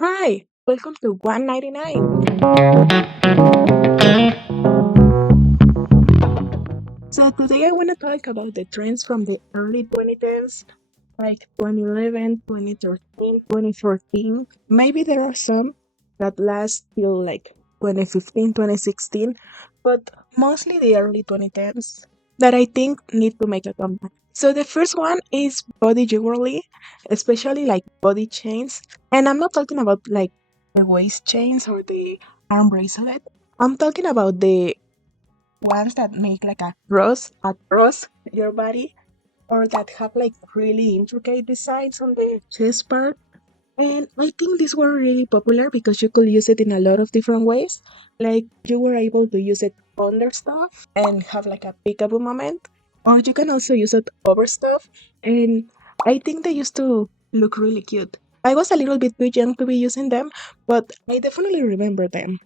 Hi, welcome to 199. So today I want to talk about the trends from the early 2010s, like 2011, 2013, 2014. Maybe there are some that last till like 2015, 2016, but mostly the early 2010s that I think need to make a comeback. So the first one is body jewelry, especially like body chains. And I'm not talking about like the waist chains or the arm bracelet. I'm talking about the ones that make like a cross across your body or that have like really intricate designs on the chest part. And I think these were really popular because you could use it in a lot of different ways. Like you were able to use it under stuff and have like a peekaboo moment, or you can also use it over stuff. And I think they used to look really cute. I was a little bit too young to be using them, but I definitely remember them.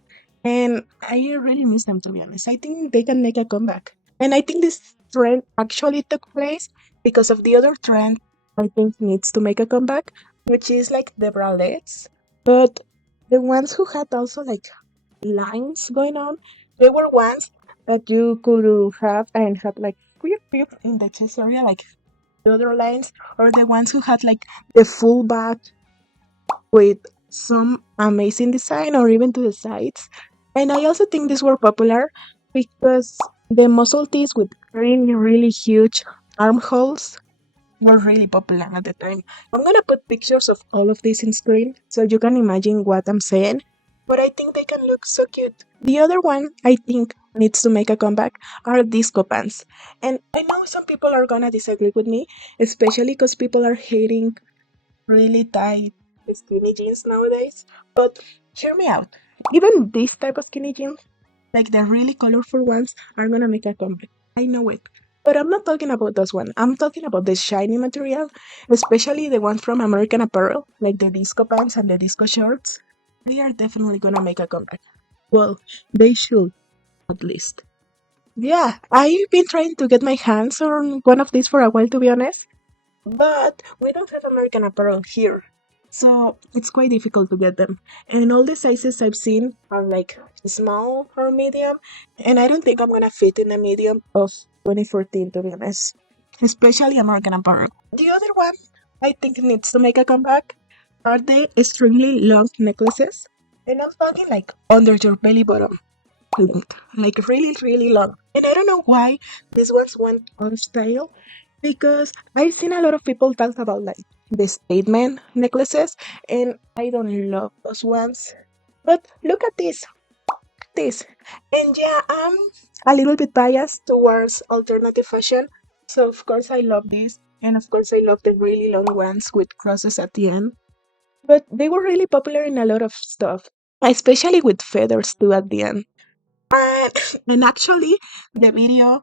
And I really miss them, to be honest. I think they can make a comeback. And I think this trend actually took place because of the other trend I think needs to make a comeback, which is like the bralettes. But the ones who had also like lines going on, they were ones that you could have and had like in the chest area, like the other lines, or the ones who had like the full back with some amazing design or even to the sides. And I also think these were popular because the muscle tees with really, really huge armholes were really popular at the time. I'm gonna put pictures of all of this in screen so you can imagine what I'm saying. But I think they can look so cute. The other one I think needs to make a comeback are disco pants. And I know some people are gonna disagree with me, especially because people are hating really tight skinny jeans nowadays. But hear me out. Even this type of skinny jeans, like the really colorful ones, are gonna make a comeback. I know it. But I'm not talking about those one. I'm talking about the shiny material, especially the ones from American Apparel, like the disco pants and the disco shorts. They are definitely gonna make a comeback. Well, they should, at least. Yeah, I've been trying to get my hands on one of these for a while, to be honest. But we don't have American Apparel here. So it's quite difficult to get them. And all the sizes I've seen are like small or medium. And I don't think I'm gonna fit in a medium of 2014, to be honest. Especially American Apparel. The other one I think needs to make a comeback are the extremely long necklaces. And I'm talking like under your belly button length, like really, really long. And I don't know why this ones went on style because I've seen a lot of people talk about like the statement necklaces, and I don't love those ones. But look at this. And yeah, I'm a little bit biased towards alternative fashion. So of course I love this. And of course I love the really long ones with crosses at the end. But they were really popular in a lot of stuff. Especially with feathers too at the end. And, and actually, the video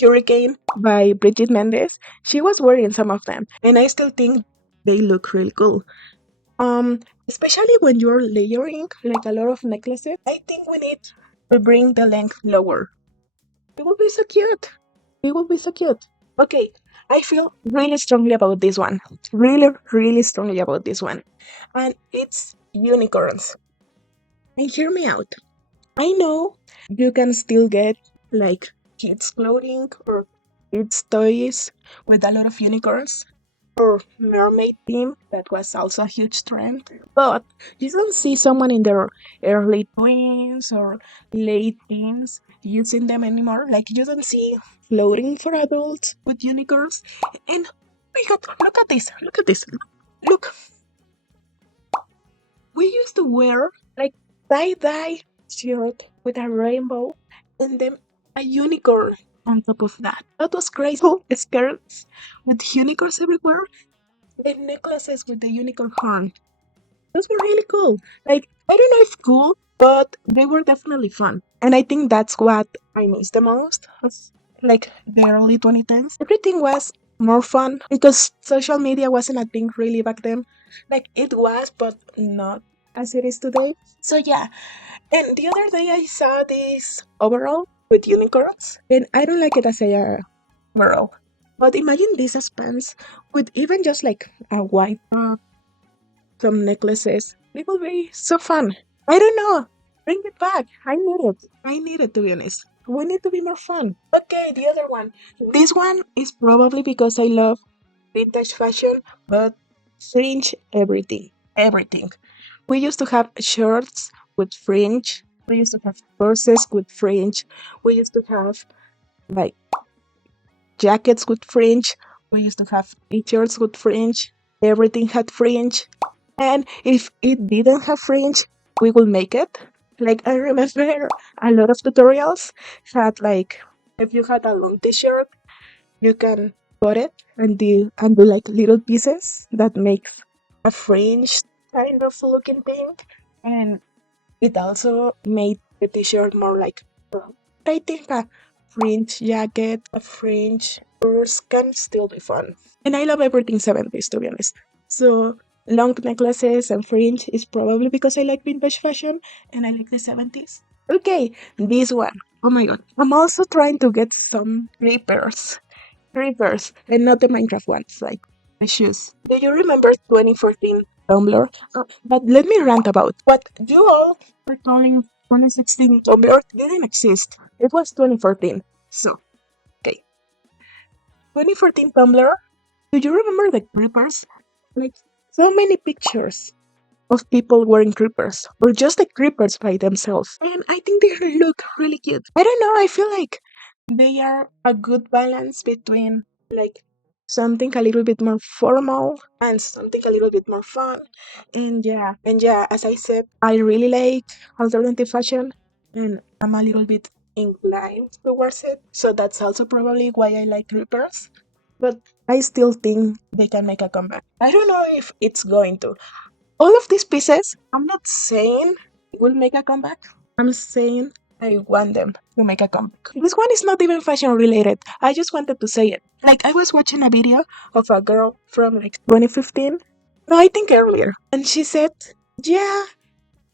Hurricane by Bridget Mendez, she was wearing some of them. And I still think they look really cool. Especially when you're layering like a lot of necklaces, I think we need to bring the length lower. It will be so cute. It will be so cute. Okay, I feel really strongly about this one. Really, really strongly about this one. And it's unicorns. And hear me out. I know you can still get like kids' clothing or kids' toys with a lot of unicorns or mermaid theme that was also a huge trend. But you don't see someone in their early 20s or late teens using them anymore. Like you don't see clothing for adults with unicorns. And oh my god, look at this! Look at this! Look, we used to wear like tie-dye shirt with a rainbow and then a unicorn on top of that. That was crazy. Oh, skirts with unicorns everywhere. The necklaces with the unicorn horn. Those were really cool. Like, I don't know if cool, but they were definitely fun. And I think that's what I miss the most of like the early 2010s. Everything was more fun because social media wasn't a thing really back then. Like it was, but not as it is today. So yeah. And the other day I saw this overall with unicorns, and I don't like it as a overall. But imagine this as pants with even just like a white top, some necklaces. It will be so fun. I don't know. Bring it back. I need it. I need it, to be honest. We need to be more fun. Okay, the other one. This one is probably because I love vintage fashion, but fringe everything. Everything. We used to have shirts with fringe. We used to have purses with fringe. We used to have like jackets with fringe. We used to have t-shirts with fringe. Everything had fringe. And if it didn't have fringe, we would make it. Like I remember a lot of tutorials had like if you had a long t-shirt, you can cut it and do like little pieces that makes a fringe kind of looking thing. And it also made the t-shirt more like I think a fringe jacket, a fringe purse can still be fun. And I love everything 70s, to be honest. So long necklaces and fringe is probably because I like vintage fashion and I like the 70s. Okay, this one. Oh my god. I'm also trying to get some Reapers, and not the Minecraft ones, like the shoes. Do you remember 2014 Tumblr? But let me rant about what you all were calling 2016 Tumblr didn't exist. It was 2014. So, okay. 2014 Tumblr, do you remember the creepers? Like, so many pictures of people wearing creepers, or just the creepers by themselves. And I think they look really cute. I don't know, I feel like they are a good balance between like something a little bit more formal and something a little bit more fun. And yeah, as I said, I really like alternative fashion and I'm a little bit inclined towards it. So that's also probably why I like creepers. But I still think they can make a comeback. I don't know if it's going to. All of these pieces, I'm not saying will make a comeback. I'm saying I want them to make a comeback. This one is not even fashion related. I just wanted to say it. Like I was watching a video of a girl from like 2015. No, I think earlier. And she said, yeah,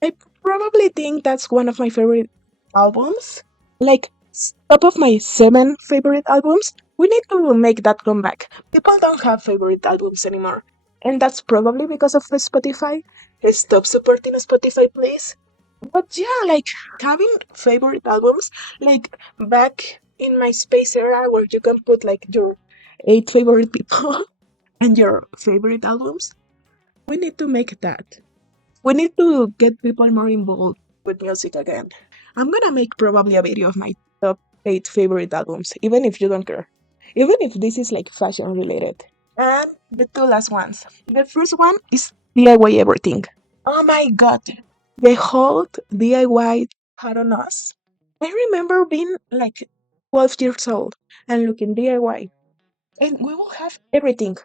I probably think that's one of my favorite albums. Like top of my 7 favorite albums. We need to make that comeback. People don't have favorite albums anymore. And that's probably because of Spotify. Stop supporting Spotify, please. But yeah, like having favorite albums, like back in my space era where you can put like your 8 favorite people and your favorite albums, we need to make that. We need to get people more involved with music again. I'm gonna make probably a video of my top 8 favorite albums, even if you don't care. Even if this is like fashion related. And the 2 last ones. The first one is DIY everything. Oh my god. The whole DIY had on us. I remember being like 12 years old and looking DIY. And we will have everything.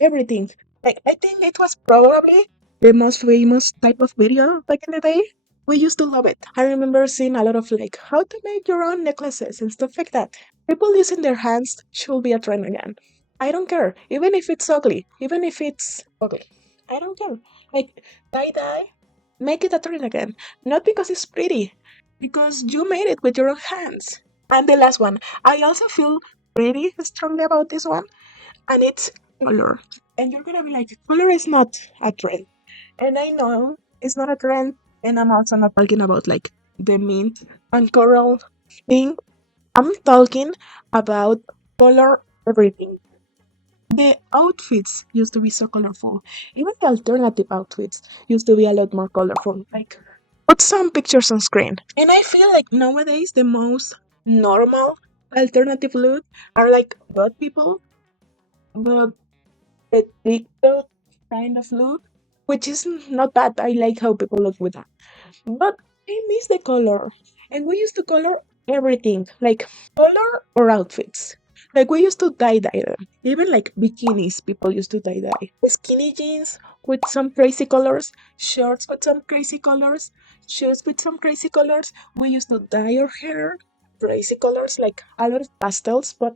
Like I think it was probably the most famous type of video back in the day. We used to love it. I remember seeing a lot of like how to make your own necklaces and stuff like that. People using their hands should be a trend again. I don't care, even if it's ugly, even if it's ugly. I don't care. Like tie dye, make it a trend again. Not because it's pretty, because you made it with your own hands. And the last one, I also feel pretty strongly about this one and it's color. And you're gonna be like, color is not a trend. And I know it's not a trend, and I'm also not talking about like the mint and coral thing. I'm talking about color everything. The outfits used to be so colorful. Even the alternative outfits used to be a lot more colorful. Like, put some pictures on screen. And I feel like nowadays the most normal alternative look are like god people, but a TikTok kind of look, which is not bad. I like how people look with that. But I miss the color. And we used to color everything, like color or outfits. Like we used to dye them. Even like bikinis, people used to dye. Skinny jeans with some crazy colors, shorts with some crazy colors, shoes with some crazy colors. We used to dye our hair crazy colors, like a lot of pastels, but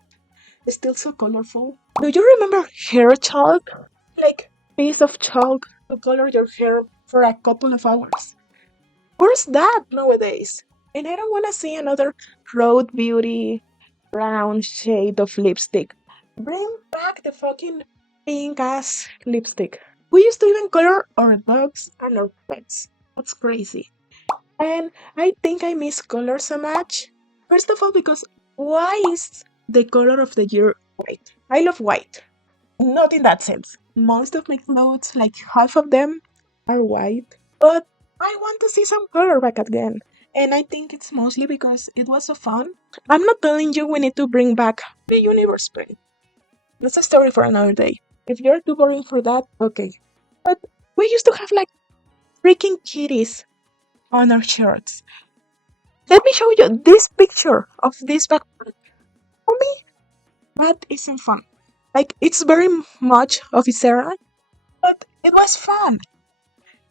still so colorful. Do you remember hair chalk? Like piece of chalk to color your hair for a couple of hours. Where's that nowadays? And I don't want to see another road beauty brown shade of lipstick. Bring back the fucking pink ass lipstick. We used to even color our dogs and our pets. That's crazy. And I think I miss color so much. First of all, because why is the color of the year white? I love white. Not in that sense. Most of my clothes, like half of them, are white. But I want to see some color back again. And I think it's mostly because it was so fun. I'm not telling you we need to bring back the universe print. That's a story for another day. If you're too boring for that, okay. But we used to have like freaking kitties on our shirts. Let me show you this picture of this backpack. For me, that isn't fun. Like, it's very much of its era, but it was fun.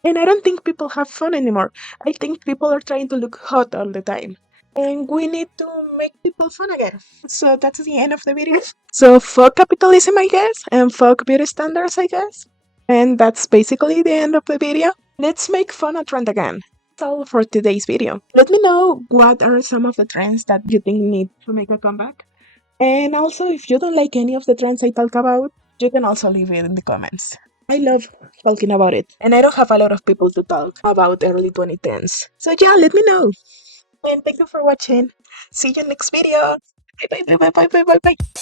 And I don't think people have fun anymore. I think people are trying to look hot all the time. And we need to make people fun again. So that's the end of the video. So fuck capitalism, I guess, and fuck beauty standards, I guess. And that's basically the end of the video. Let's make fun a trend again. That's all for today's video. Let me know what are some of the trends that you think need to make a comeback. And also, if you don't like any of the trends I talk about, you can also leave it in the comments. I love talking about it, and I don't have a lot of people to talk about early 2010s. So yeah, let me know. And thank you for watching. See you next video. Bye bye bye bye bye bye bye bye.